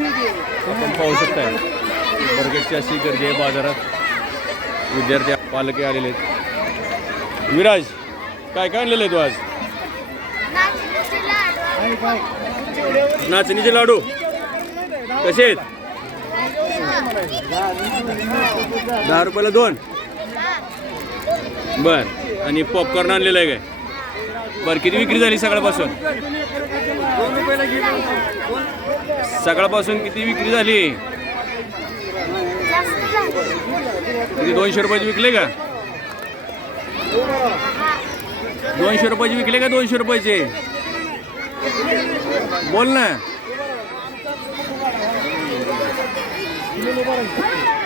आपण पाहू शकताय. बरगतची अशी गर्दी आहे बाजारात. विद्यार्थी पालके आलेले आहेत. विराज काय काय आणलेलं आहे तू आज? नाचणीचे लाडू. कसे आहेत? दहा रुपयाला दोन. बर. आणि पॉपकॉर्न आणलेलं आहे काय? बर किती विक्री झाली सकाळपासून? सकाळपासून किती विक्री झाली? किती दोनशे रुपयाची विकले का? दोनशे रुपयाची विकले का दोनशे रुपयाचे? बोल ना.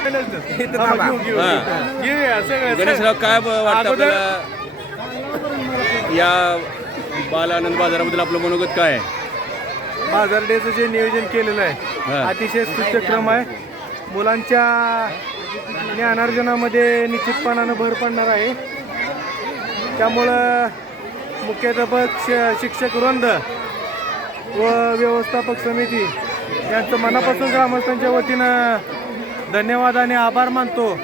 हा. गणेशराव काय वाटतं आपल्याला? या बाल आनंद बाजाराबद्दल आपलं मनोगत काय आहे? बाजार डेचं जे नियोजन केलेलं हा. आहे अतिशय क्रम आहे. मुलांच्या ज्ञानार्जनामध्ये निश्चितपणानं भर पडणार आहे. त्यामुळं मुख्याध्यापक श- शिक्षक वृंद व व्यवस्थापक समिती यांचं मनापासून ग्रामस्थांच्या वतीनं धन्यवाद आणि आभार मानतो.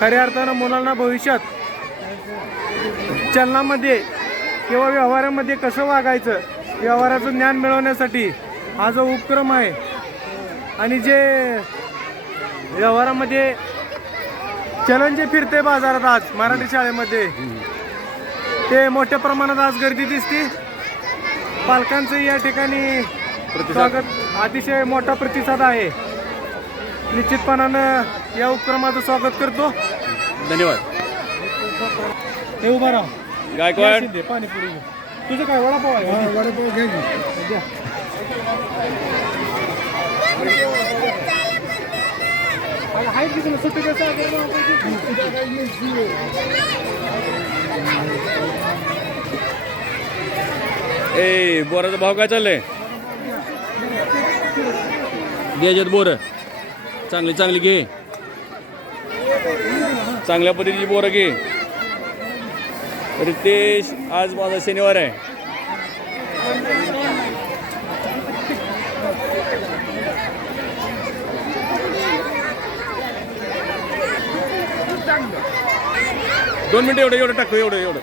खऱ्या अर्थानं मुलांना भविष्यात चलनामध्ये किंवा व्यवहारामध्ये कसं वागायचं व्यवहाराचं ज्ञान मिळवण्यासाठी हा जो उपक्रम आहे आणि जे व्यवहारामध्ये चलन जे फिरते बाजारात आज मराठी शाळेमध्ये ते मोठ्या प्रमाणात आज गर्दी दिसते. पालकांचं या ठिकाणी स्वागत अतिशय मोठा प्रतिसाद आहे. निश्चितपणानं या उपक्रमाचं स्वागत करतो. धन्यवाद. हे उभा राहा. गायकवाड. दे पाणीपुरी घे. तुझं काय वडापाव आहे वडापाव घ्या. आहेत की तुला सुट्टी कसं ए बोराचा भाव काय चाललाय? घ्यायच्यात बोर. चांगली चांगली घे. चांगल्या पद्धतीची बोरं घे. रितेश आज माझा शनिवार आहे. दोन मिनटं एवढं एवढं टाकतो एवढं एवढं.